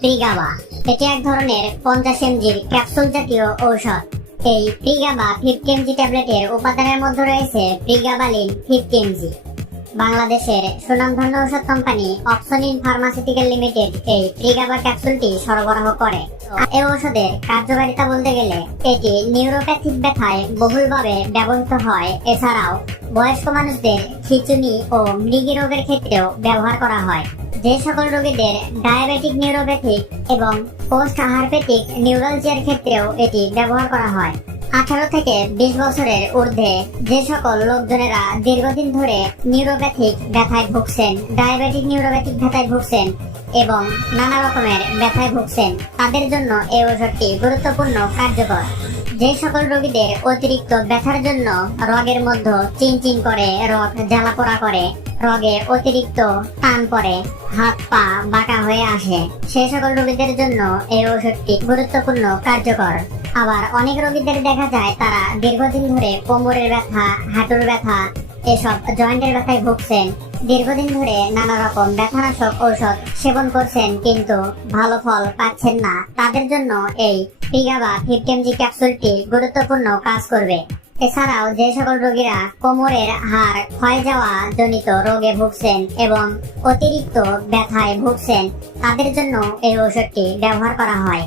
প্রিগাবা এটি এক ধরনের পঞ্চাশ এমজির ক্যাপসুল জাতীয় ঔষধ। এই প্রিগাবা ফিফটি এমজি ট্যাবলেটের উপাদানের মধ্যে রয়েছে প্রিগাবালিন ফিফটি এমজি বাংলাদেশের সুনামধন্য ঔষধ কোম্পানি অপসনিন ফার্মাসিউটিক্যাল লিমিটেড এই প্রিগাবা ক্যাপসুলটি সরবরাহ করে। এই ঔষধের কার্যকারিতা বলতে গেলে এটি নিউরোপ্যাথিক ব্যথায় বহুলভাবে ব্যবহৃত হয়। এছাড়াও বয়স্ক মানুষদের খিচুনি ও মৃগী রোগের ক্ষেত্রেও ব্যবহার করা হয়। যে সকল রোগীদের ডায়াবেটিক নিউরোপ্যাথিক এবং পোস্ট হারপেটিক নিউরালজিয়ার ক্ষেত্রেও এটি ব্যবহার করা হয়। আঠারো থেকে বিশ বছরের ঊর্ধ্বে যে সকল লোকজনেরা দীর্ঘদিন ধরে নিউরোপ্যাথিক ব্যথায় ভুগছেন ডায়াবেটিক নিউরোপ্যাথিক ব্যথায় ভুগছেন এবং নানা রকমের ব্যথায় ভুগছেন, তাদের জন্য এই ওষুধটি গুরুত্বপূর্ণ কার্যকর। যে সকল রোগীদের অতিরিক্ত ব্যথার জন্য রগের মধ্যে চিনচিন করে রগ জ্বালা পোড়া করে, রগে অতিরিক্ত টান পড়ে, হাত পা বাঁকা হয়ে আসে সেই সকল রোগীদের জন্য এই ওষুধটি গুরুত্বপূর্ণ কার্যকর। আবার অনেক রোগীদের দেখা যায়, তারা দীর্ঘদিন ধরে কোমরের ব্যথা, হাঁটুর ব্যথা, এসব জয়েন্টের ব্যথায় ভুগছেন। দীর্ঘদিন ধরে নানা রকম ব্যথানাশক ঔষধ সেবন করছেন, কিন্তু ভালো ফল পাচ্ছেন না। তাদের জন্য এই পিগাবা ফিফটি এমজি ক্যাপসুলটি গুরুত্বপূর্ণ কাজ করবে। এছাড়াও যে সকল রোগীরা কোমরের হাড় ক্ষয় যাওয়া জনিত রোগে ভুগছেন এবং অতিরিক্ত ব্যথায় ভুগছেন, তাদের জন্য এই ঔষধটি ব্যবহার করা হয়।